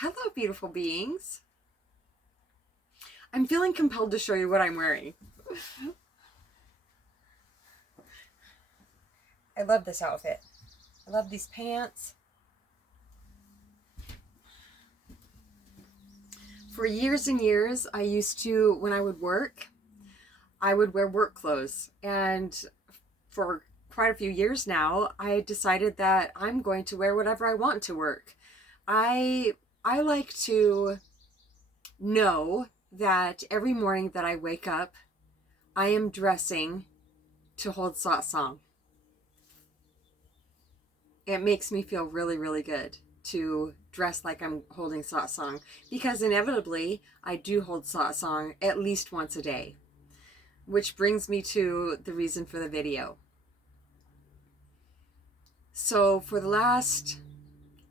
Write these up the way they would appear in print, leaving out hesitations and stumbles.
Hello, beautiful beings. I'm feeling compelled to show you what I'm wearing. I love this outfit. I love these pants. For years and years, I used to, when I would work, I would wear work clothes. And for quite a few years now, I decided that I'm going to wear whatever I want to work. I like to know that every morning that I wake up, I am dressing to hold satsang. It makes me feel really, really good to dress like I'm holding satsang, because inevitably I do hold satsang at least once a day, which brings me to the reason for the video. So for the last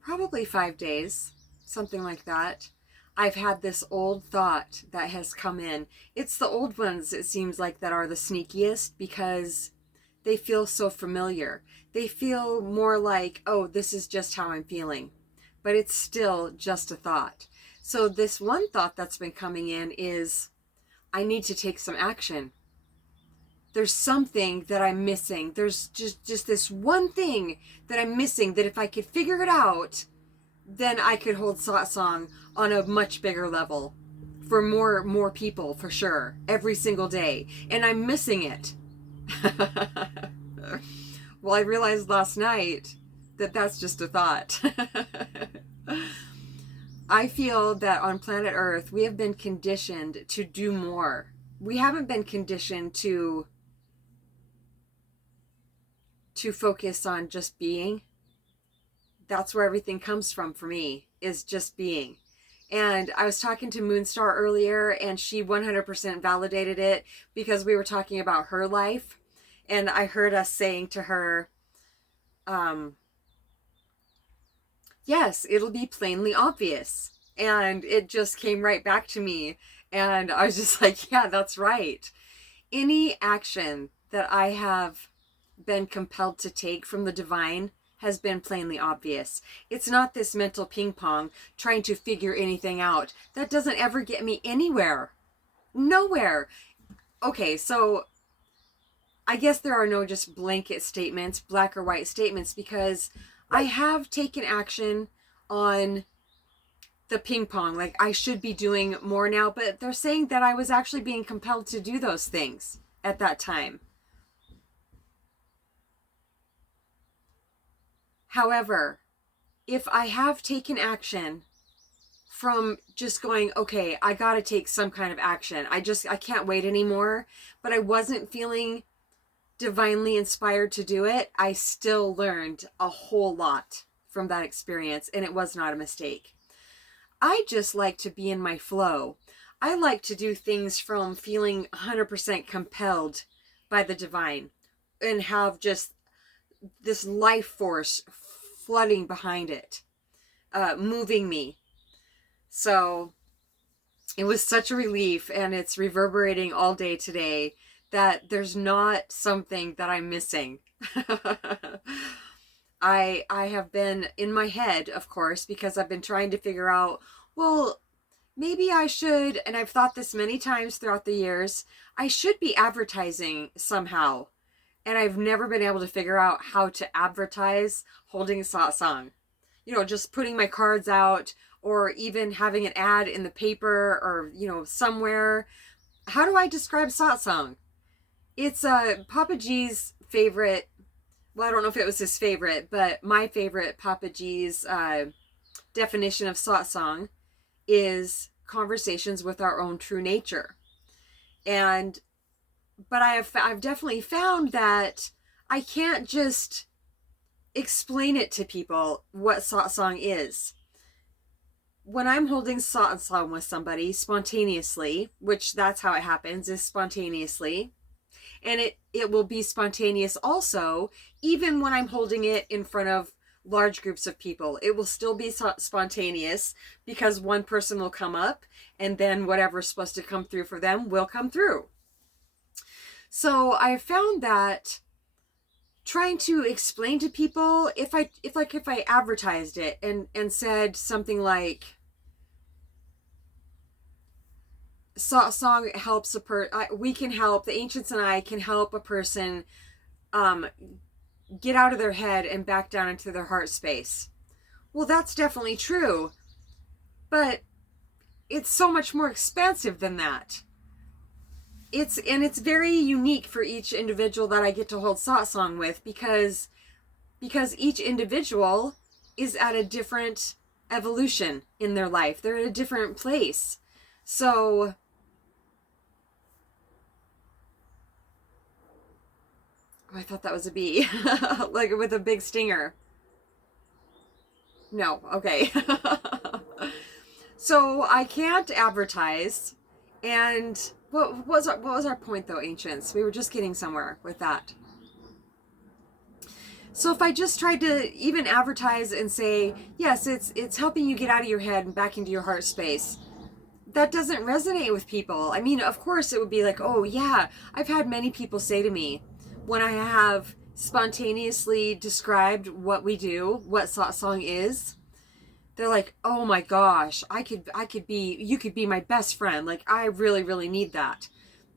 probably 5 days, something like that, I've had this old thought that has come in. It's the old ones, it seems like, that are the sneakiest, because they feel so familiar. They feel more like, oh, this is just how I'm feeling. But it's still just a thought. So this one thought that's been coming in is, I need to take some action. There's something that I'm missing. There's just this one thing that I'm missing, that if I could figure it out, then I could hold satsang on a much bigger level for more people, for sure, every single day. And I'm missing it. Well, I realized last night that that's just a thought. I feel that on planet Earth, we have been conditioned to do more. We haven't been conditioned to focus on just being. That's where everything comes from for me, is just being. And I was talking to Moonstar earlier, and she 100% validated it, because we were talking about her life. And I heard us saying to her, yes, it'll be plainly obvious. And it just came right back to me. And I was just like, yeah, that's right. Any action that I have been compelled to take from the divine has been plainly obvious. It's not this mental ping pong trying to figure anything out. That doesn't ever get me anywhere. Nowhere. Okay, so I guess there are no just blanket statements, black or white statements, because I have taken action on the ping pong. Like, I should be doing more now, but they're saying that I was actually being compelled to do those things at that time. However, if I have taken action from just going, okay, I got to take some kind of action. I can't wait anymore, but I wasn't feeling divinely inspired to do it, I still learned a whole lot from that experience, and it was not a mistake. I just like to be in my flow. I like to do things from feeling 100% compelled by the divine, and have just this life force flooding behind it, moving me. So it was such a relief, and it's reverberating all day today, that there's not something that I'm missing. I have been in my head, of course, because I've been trying to figure out, well, maybe I should, and I've thought this many times throughout the years, I should be advertising somehow. And I've never been able to figure out how to advertise holding satsang. You know, just putting my cards out, or even having an ad in the paper, or, you know, somewhere. How do I describe satsang? It's Papa G's favorite, well, I don't know if it was his favorite, but my favorite Papa G's definition of satsang is conversations with our own true nature. But I've definitely found that I can't just explain it to people what satsang is. When I'm holding satsang with somebody spontaneously, which that's how it happens, is spontaneously, and it will be spontaneous also, even when I'm holding it in front of large groups of people. It will still be spontaneous, because one person will come up, and then whatever's supposed to come through for them will come through. So I found that trying to explain to people, if I advertised it and said something like, Song helps we can help, the ancients and I can help a person get out of their head and back down into their heart space. Well, that's definitely true, but it's so much more expansive than that. It's very unique for each individual that I get to hold satsang with, because each individual is at a different evolution in their life. They're at a different place. So I thought that was a bee, like with a big stinger. No, okay. So I can't advertise. And what was our point though, ancients? We were just getting somewhere with that. So if I just tried to even advertise and say, yes, it's helping you get out of your head and back into your heart space, that doesn't resonate with people. I mean, of course it would be like, oh yeah, I've had many people say to me when I have spontaneously described what we do, what satsang is, they're like, oh my gosh, you could be my best friend. Like, I really, really need that.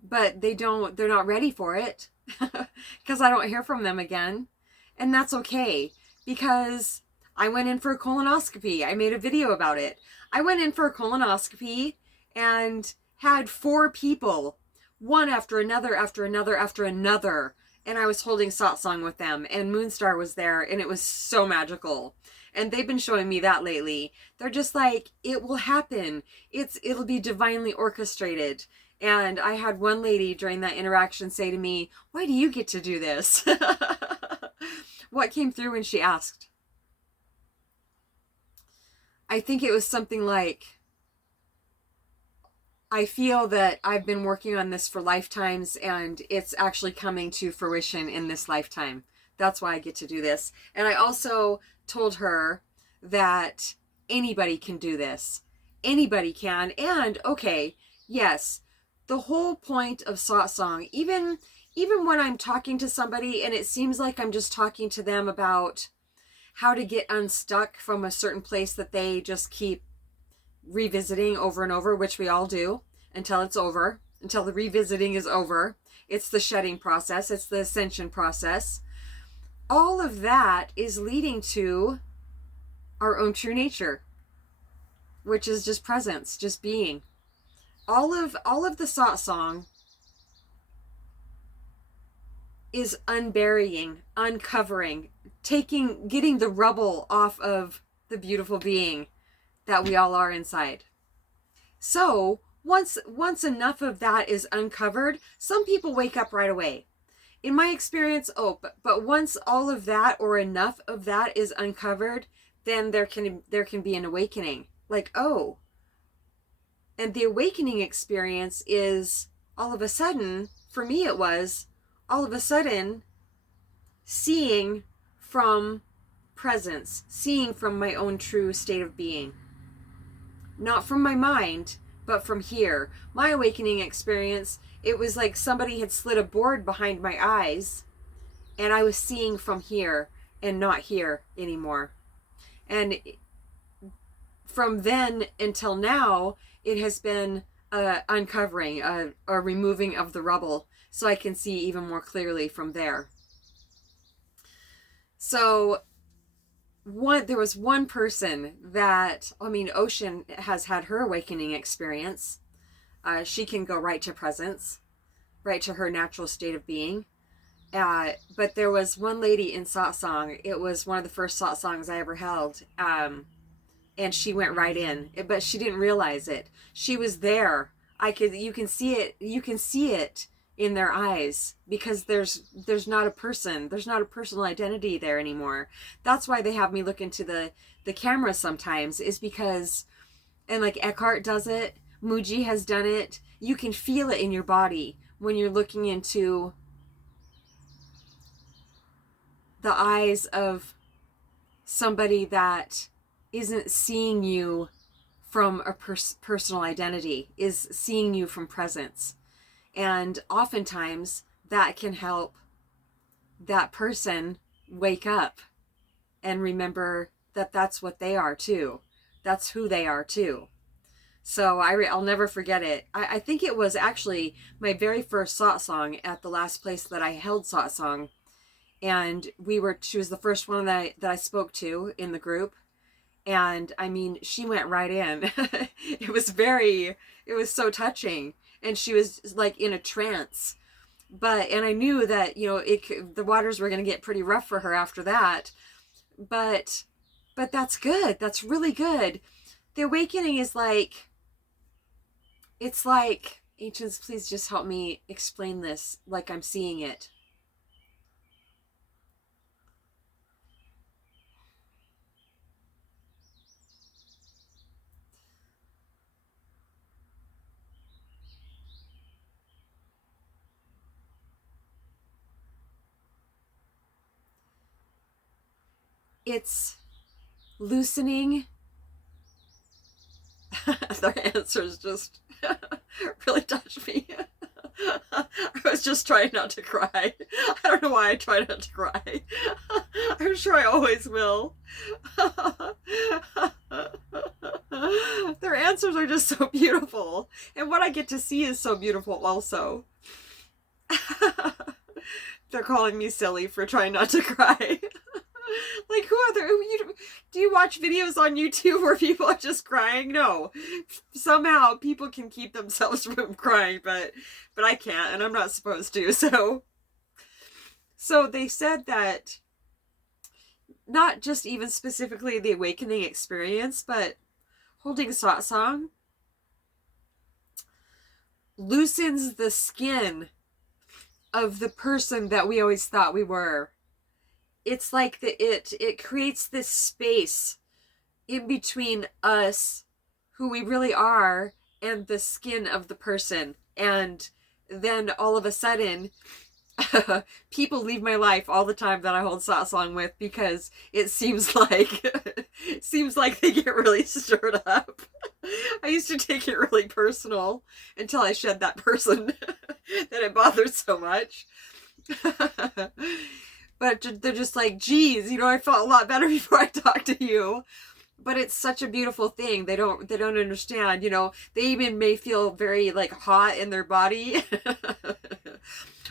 But they're not ready for it because I don't hear from them again. And that's okay, because I went in for a colonoscopy. I made a video about it. I went in for a colonoscopy and had 4 people, one after another, after another, after another. And I was holding satsang with them, and Moonstar was there, and it was so magical. And they've been showing me that lately. They're just like, it will happen. It'll be divinely orchestrated. And I had one lady during that interaction say to me, why do you get to do this? What came through when she asked? I think it was something like, I feel that I've been working on this for lifetimes, and it's actually coming to fruition in this lifetime. That's why I get to do this. And I also told her that anybody can do this. Anybody can. And okay, yes, the whole point of satsang, even when I'm talking to somebody and it seems like I'm just talking to them about how to get unstuck from a certain place that they just keep revisiting over and over, which we all do until it's over, until the revisiting is over. It's the shedding process. It's the ascension process. All of that is leading to our own true nature, which is just presence, just being. All of the satsang is unburying, uncovering, getting the rubble off of the beautiful being that we all are inside. So once enough of that is uncovered, some people wake up right away. In my experience, but once all of that or enough of that is uncovered, then there can be an awakening. Like, oh. And the awakening experience is all of a sudden, for me it was, all of a sudden, seeing from presence, seeing from my own true state of being. Not from my mind, but from here. My awakening experience, it was like somebody had slid a board behind my eyes, and I was seeing from here and not here anymore. And from then until now, it has been uncovering, a removing of the rubble, so I can see even more clearly from there. So there was one person that, Ocean has had her awakening experience. She can go right to presence, right to her natural state of being. But there was one lady in satsang. It was one of the first satsangs I ever held. And she went right in, but she didn't realize it. She was there. You can see it in their eyes, because there's not a person, there's not a personal identity there anymore. That's why they have me look into the camera sometimes, is because, and like Eckhart does it, Muji has done it, you can feel it in your body when you're looking into the eyes of somebody that isn't seeing you from a personal identity, is seeing you from presence. And oftentimes that can help that person wake up and remember that that's what they are too. That's who they are too. So I'll never forget it. I think it was actually my very first satsang at the last place that I held satsang. And she was the first one that I spoke to in the group. And I mean, she went right in. It was so touching. And she was like in a trance. And I knew that, the waters were going to get pretty rough for her after that. But that's good. That's really good. The awakening is like, it's like, ancients, please just help me explain this like I'm seeing it. It's loosening. Their answers just really touched me. I was just trying not to cry. I don't know why I try not to cry. I'm sure I always will. Their answers are just so beautiful. And what I get to see is so beautiful also. They're calling me silly for trying not to cry. Like, do you watch videos on YouTube where people are just crying? No. Somehow people can keep themselves from crying, but I can't, and I'm not supposed to. So they said that not just even specifically the awakening experience, but holding satsang loosens the skin of the person that we always thought we were. It's like it creates this space in between us, who we really are, and the skin of the person. And then all of a sudden, people leave my life all the time that I hold satsang with, because it seems like they get really stirred up. I used to take it really personal until I shed that person that it bothers so much. But they're just like, geez, I felt a lot better before I talked to you. But it's such a beautiful thing. They don't understand, they even may feel very like hot in their body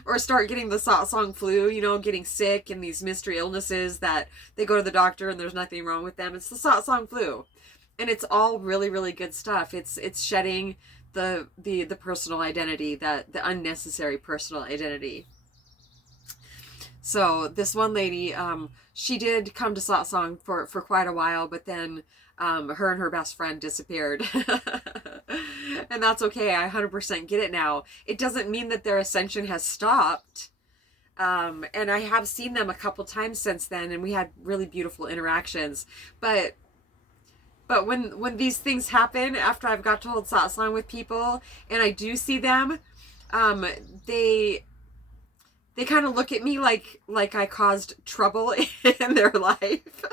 or start getting the satsang flu, getting sick and these mystery illnesses that they go to the doctor and there's nothing wrong with them. It's the satsang flu. And it's all really, really good stuff. It's shedding the personal identity, the unnecessary personal identity. So this one lady, she did come to satsang for quite a while, but then her and her best friend disappeared. And that's okay. I 100% get it now. It doesn't mean that their ascension has stopped. And I have seen them a couple times since then, and we had really beautiful interactions. But when these things happen after I've got to hold satsang with people and I do see them, they kind of look at me like I caused trouble in their life.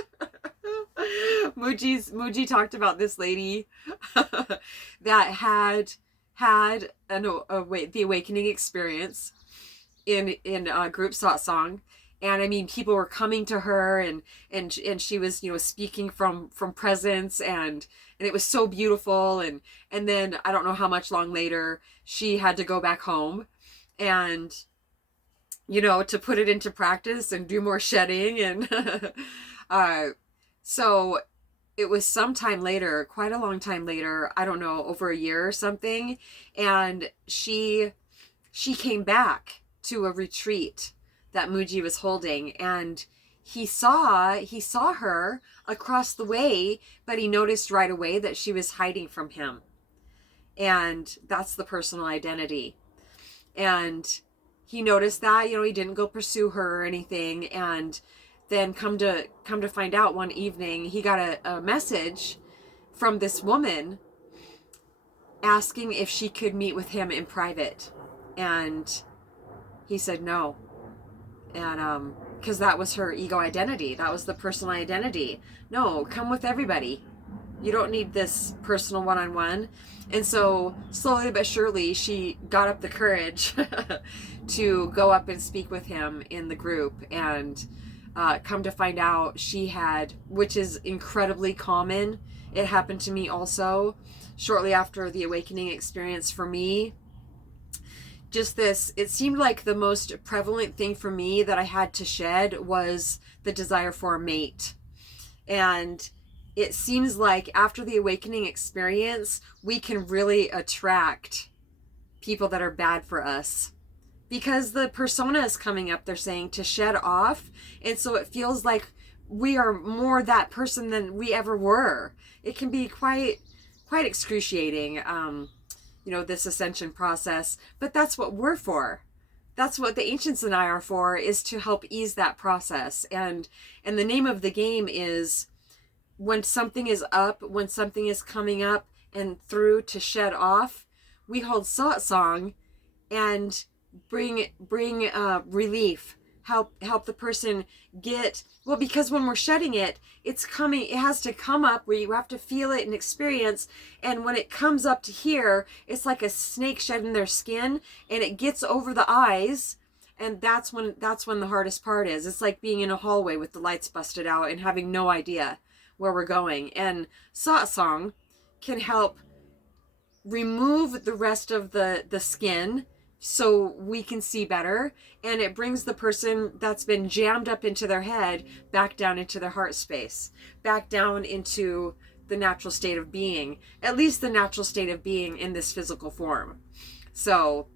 Muji talked about this lady that had the awakening experience in group satsang. And I mean, people were coming to her and she was, speaking from presence, and it was so beautiful. And then I don't know how much long later she had to go back home and, to put it into practice and do more shedding. And so it was some time later, quite a long time later, I don't know, over a year or something. And she came back to a retreat that Muji was holding, and he saw her across the way, but he noticed right away that she was hiding from him. And that's the personal identity. And he noticed that, he didn't go pursue her or anything. And then come to find out, one evening he got a message from this woman asking if she could meet with him in private. And he said no. And because that was her ego identity, that was the personal identity. No, come with everybody. You don't need this personal one-on-one. And so slowly but surely she got up the courage to go up and speak with him in the group. And come to find out she had, which is incredibly common. It happened to me also shortly after the awakening experience for me. Just this, it seemed like the most prevalent thing for me that I had to shed was the desire for a mate. And it seems like after the awakening experience, we can really attract people that are bad for us. Because the persona is coming up, they're saying, to shed off. And so it feels like we are more that person than we ever were. It can be quite excruciating, this ascension process. But that's what we're for. That's what the ancients and I are for, is to help ease that process. And the name of the game is, when something is up, when something is coming up and through to shed off, we hold satsang and bring relief, help the person get, well, because when we're shedding it, it's coming, it has to come up where you have to feel it and experience. And when it comes up to here, it's like a snake shedding their skin, and it gets over the eyes. And that's when the hardest part is. It's like being in a hallway with the lights busted out and having no idea where we're going. And satsang can help remove the rest of the skin so we can see better, and it brings the person that's been jammed up into their head back down into their heart space, back down into the natural state of being, at least the natural state of being in this physical form. So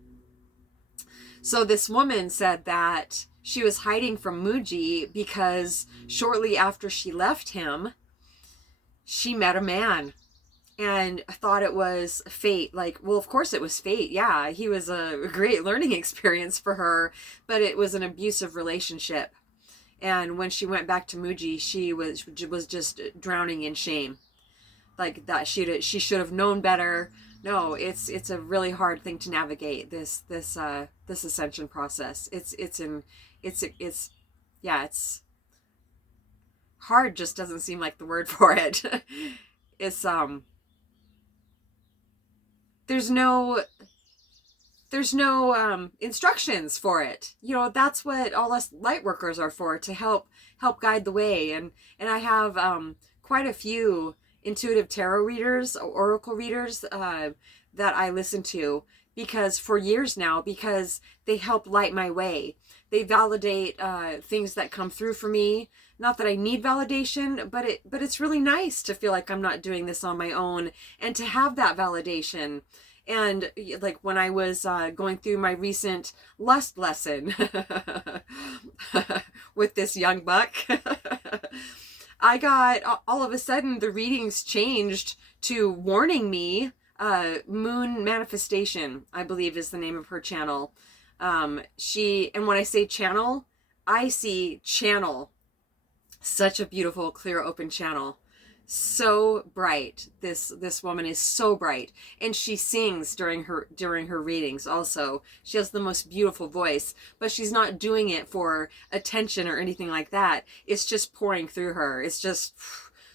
this woman said that she was hiding from Muji because shortly after she left him, she met a man. And I thought it was fate. Like, well, of course it was fate. Yeah, he was a great learning experience for her, but it was an abusive relationship. And when she went back to Muji, she was just drowning in shame. Like that, she should have known better. No, it's a really hard thing to navigate, this ascension process. It's hard. Just doesn't seem like the word for it. It's there's no instructions for it. That's what all us light workers are for, to help guide the way. And I have quite a few intuitive tarot readers, oracle readers that I listen to, because for years now, because they help light my way. They validate things that come through for me. Not that I need validation, but it's really nice to feel like I'm not doing this on my own, and to have that validation. And like when I was going through my recent lust lesson with this young buck, I got, all of a sudden, the readings changed to warning me. Moon Manifestation, I believe, is the name of her channel. And when I say channel, I see channel. Such a beautiful, clear, open channel. So bright. This woman is so bright. And she sings during her readings also. She has the most beautiful voice, but she's not doing it for attention or anything like that. It's just pouring through her. It's just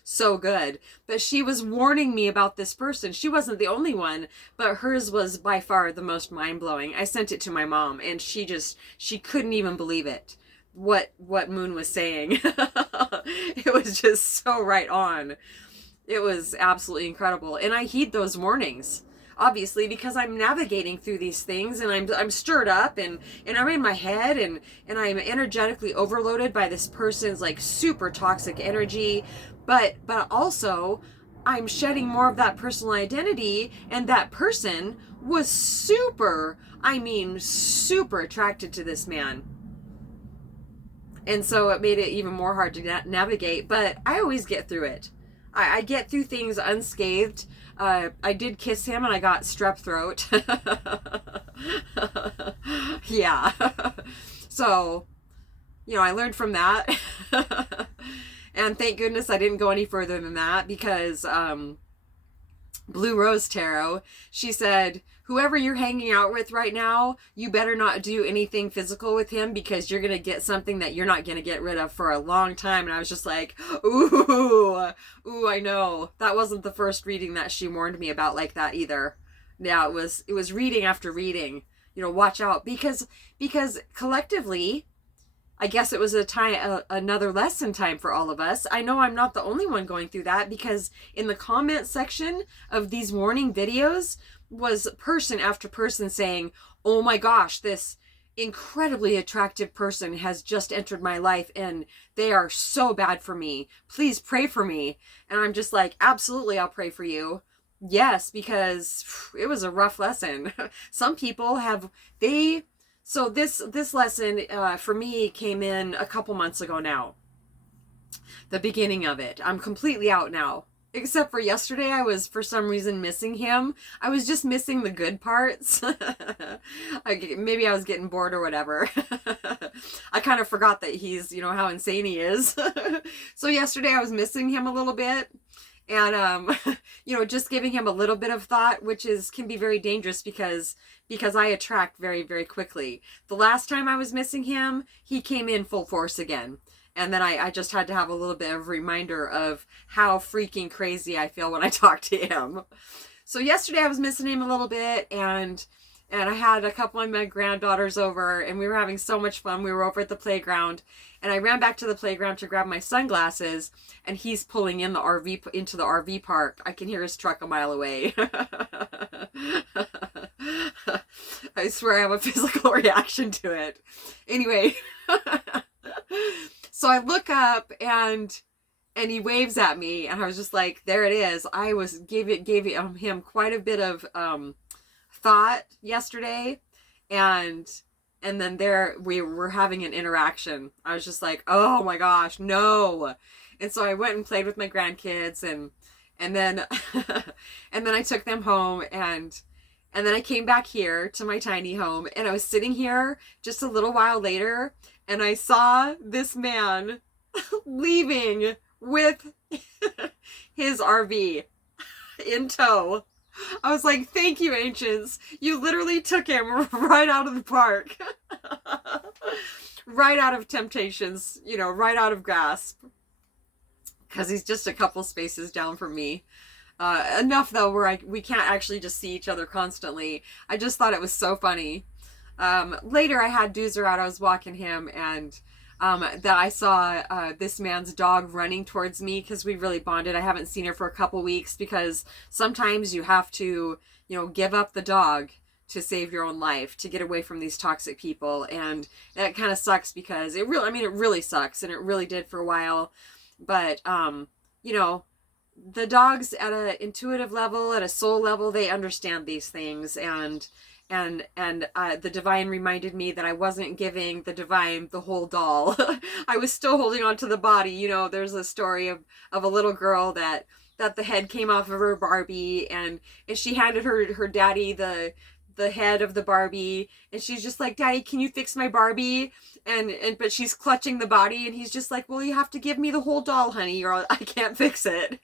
so good. But she was warning me about this person. She wasn't the only one, but hers was by far the most mind-blowing. I sent it to my mom, and she couldn't even believe it. What Moon was saying. It was just so right on. It was absolutely incredible. And I heed those warnings, obviously, because I'm navigating through these things, and I'm stirred up, and I'm in my head, and I'm energetically overloaded by this person's like super toxic energy, but also I'm shedding more of that personal identity, and that person was super attracted to this man. And so it made it even more hard to navigate. But I always get through it. I get through things unscathed. I did kiss him, and I got strep throat. Yeah. So, I learned from that. And thank goodness I didn't go any further than that, because Blue Rose Tarot, she said, whoever you're hanging out with right now, you better not do anything physical with him, because you're going to get something that you're not going to get rid of for a long time. And I was just like, ooh, I know. That wasn't the first reading that she warned me about like that either. Yeah, it was reading after reading, watch out, because collectively I guess it was another lesson time for all of us. I know I'm not the only one going through that, because in the comment section of these warning videos was person after person saying, oh my gosh, this incredibly attractive person has just entered my life and they are so bad for me. Please pray for me. And I'm just like, absolutely, I'll pray for you. Yes, because it was a rough lesson. Some people have, so this lesson for me came in a couple months ago now. The beginning of it. I'm completely out now. Except for yesterday, I was for some reason missing him. I was just missing the good parts. Maybe I was getting bored or whatever. I kind of forgot that he's, how insane he is. So yesterday I was missing him a little bit. And, just giving him a little bit of thought, which can be very dangerous because I attract very, very quickly. The last time I was missing him, he came in full force again. And then I just had to have a little bit of a reminder of how freaking crazy I feel when I talk to him. So yesterday I was missing him a little bit, and I had a couple of my granddaughters over, and we were having so much fun. We were over at the playground, and I ran back to the playground to grab my sunglasses, and he's pulling in into the RV park. I can hear his truck a mile away. I swear I have a physical reaction to it. Anyway, so I look up and he waves at me, and I was just like, there it is. I gave him quite a bit of thought yesterday, and then we were having an interaction. I was just like, oh my gosh, no. And so I went and played with my grandkids, and then and then I took them home, and then I came back here to my tiny home, and I was sitting here just a little while later, and I saw this man leaving with his RV in tow. I was like, thank you, ancients. You literally took him right out of the park. Right out of temptations, right out of grasp. Because he's just a couple spaces down from me. Enough, though, where we can't actually just see each other constantly. I just thought it was so funny. Later, I had Doozer out. I was walking him, and that I saw this man's dog running towards me because we really bonded. I haven't seen her for a couple weeks because sometimes you have to, give up the dog to save your own life, to get away from these toxic people. And that kind of sucks because it really sucks, and it really did for a while. But, the dogs at an intuitive level, at a soul level, they understand these things, and the divine reminded me that I wasn't giving the divine the whole doll. I was still holding on to the body. There's a story of a little girl that the head came off of her Barbie, and she handed her daddy the head of the Barbie, and she's just like, Daddy, can you fix my Barbie? But she's clutching the body, and he's just like, well, you have to give me the whole doll, honey, or I can't fix it.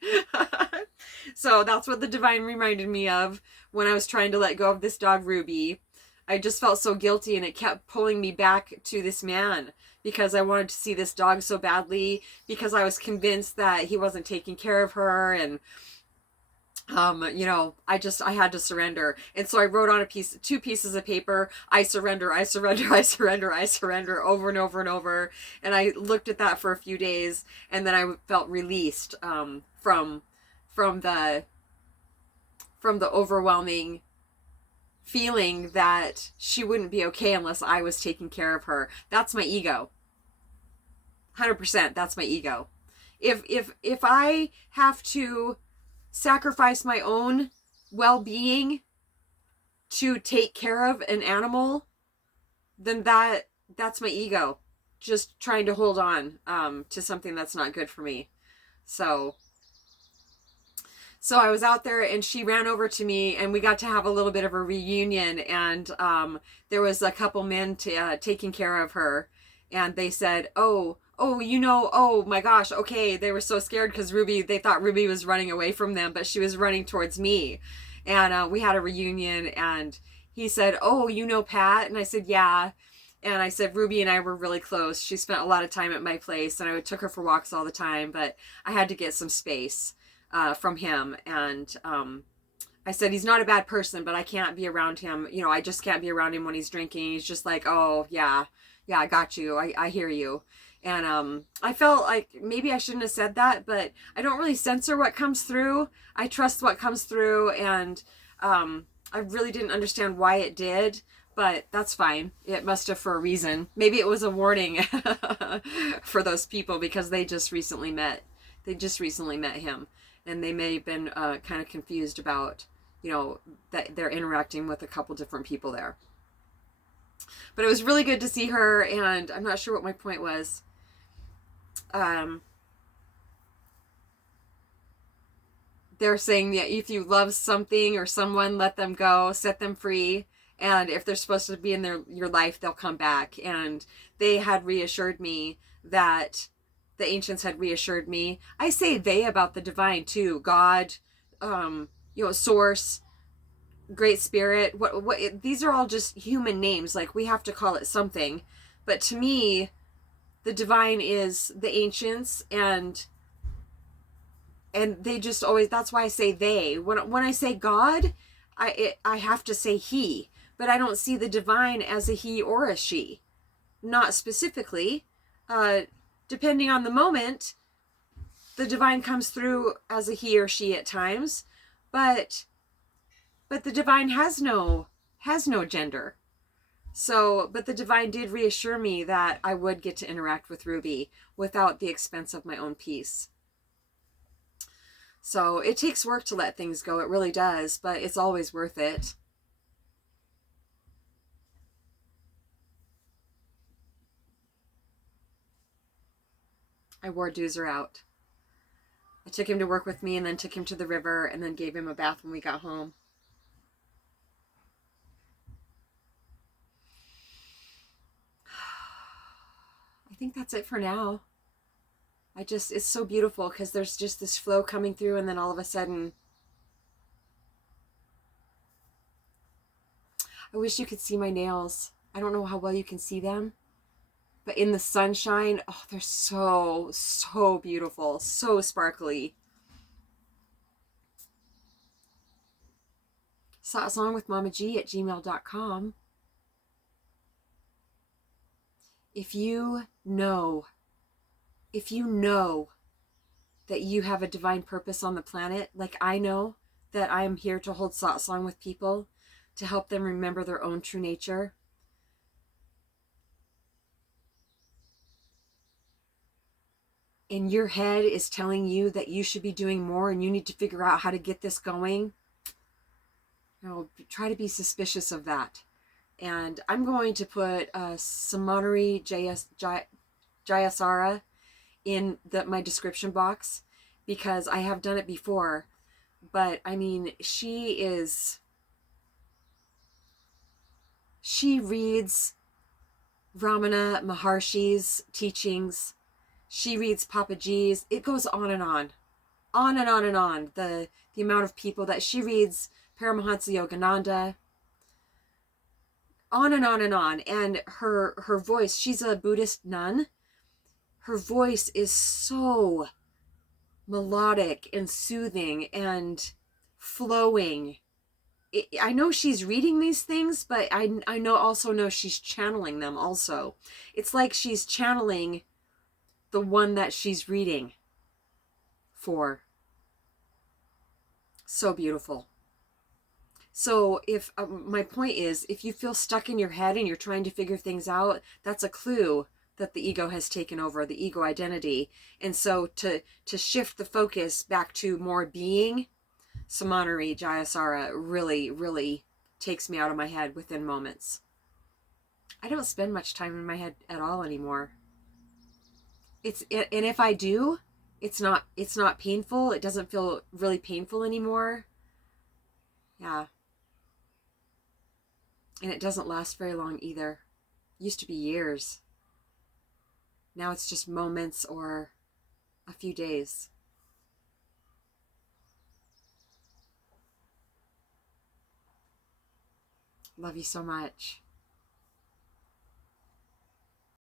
So that's what the divine reminded me of when I was trying to let go of this dog, Ruby. I just felt so guilty, and it kept pulling me back to this man because I wanted to see this dog so badly, because I was convinced that he wasn't taking care of her, and I had to surrender. And so I wrote on two pieces of paper, I surrender, I surrender, I surrender, I surrender, over and over and over. And I looked at that for a few days, and then I felt released from the overwhelming feeling that she wouldn't be okay unless I was taking care of her. That's my ego. 100%, that's my ego. If I have to sacrifice my own well-being to take care of an animal, then that's my ego just trying to hold on to something that's not good for me. So I was out there, and she ran over to me, and we got to have a little bit of a reunion, and there was a couple men taking care of her, and they said, oh my gosh, okay. They were so scared because they thought Ruby was running away from them, but she was running towards me. And we had a reunion, and he said, oh, Pat? And I said, yeah. And I said, Ruby and I were really close. She spent a lot of time at my place, and I took her for walks all the time, but I had to get some space from him. And I said, he's not a bad person, but I can't be around him. I just can't be around him when he's drinking. He's just like, oh, yeah. Yeah, I got you. I hear you. And I felt like maybe I shouldn't have said that, but I don't really censor what comes through. I trust what comes through, and I really didn't understand why it did, but that's fine. It must have for a reason. Maybe it was a warning for those people because they just recently met. They just recently met him, and they may have been kind of confused about, that they're interacting with a couple different people there. But it was really good to see her, and I'm not sure what my point was. They're saying that if you love something or someone, let them go, set them free, and if they're supposed to be in your life, they'll come back. And they had reassured me that the ancients had reassured me. I say they about the divine too. God, source, great spirit. What these are all just human names. Like, we have to call it something. But to me, the divine is the ancients, and they just always, that's why I say they. When I say God, I have to say he, but I don't see the divine as a he or a she. Not specifically. Depending on the moment, the divine comes through as a he or she at times, but the divine has no gender. So, but the divine did reassure me that I would get to interact with Ruby without the expense of my own peace. So it takes work to let things go. It really does, but it's always worth it. I wore Doozer out. I took him to work with me and then took him to the river and then gave him a bath when we got home. I think that's it for now. It's so beautiful because there's just this flow coming through, and then all of a sudden, I wish you could see my nails. I don't know how well you can see them, but in the sunshine, oh, they're so, so beautiful, so sparkly. satsongwithmamaG@gmail.com. If you know that you have a divine purpose on the planet, like I know that I am here to hold satsang with people to help them remember their own true nature, and your head is telling you that you should be doing more and you need to figure out how to get this going, try to be suspicious of that. And I'm going to put Samaneri Jayasari in my description box because I have done it before. But I mean, she reads Ramana Maharshi's teachings. She reads Papaji's. It goes on and on. On and on and on. The amount of people that she reads, Paramahansa Yogananda. On and on and on. And her voice, she's a Buddhist nun. Her voice is so melodic and soothing and flowing. I know she's reading these things, but I also know she's channeling them also. It's like she's channeling the one that she's reading for. So beautiful. So if my point is, if you feel stuck in your head and you're trying to figure things out, that's a clue that the ego has taken over, the ego identity. And so to shift the focus back to more being, Samaneri Jayasari really, really takes me out of my head within moments. I don't spend much time in my head at all anymore. And if I do, it's not painful. It doesn't feel really painful anymore. Yeah. And it doesn't last very long either. It used to be years. Now it's just moments or a few days. Love you so much.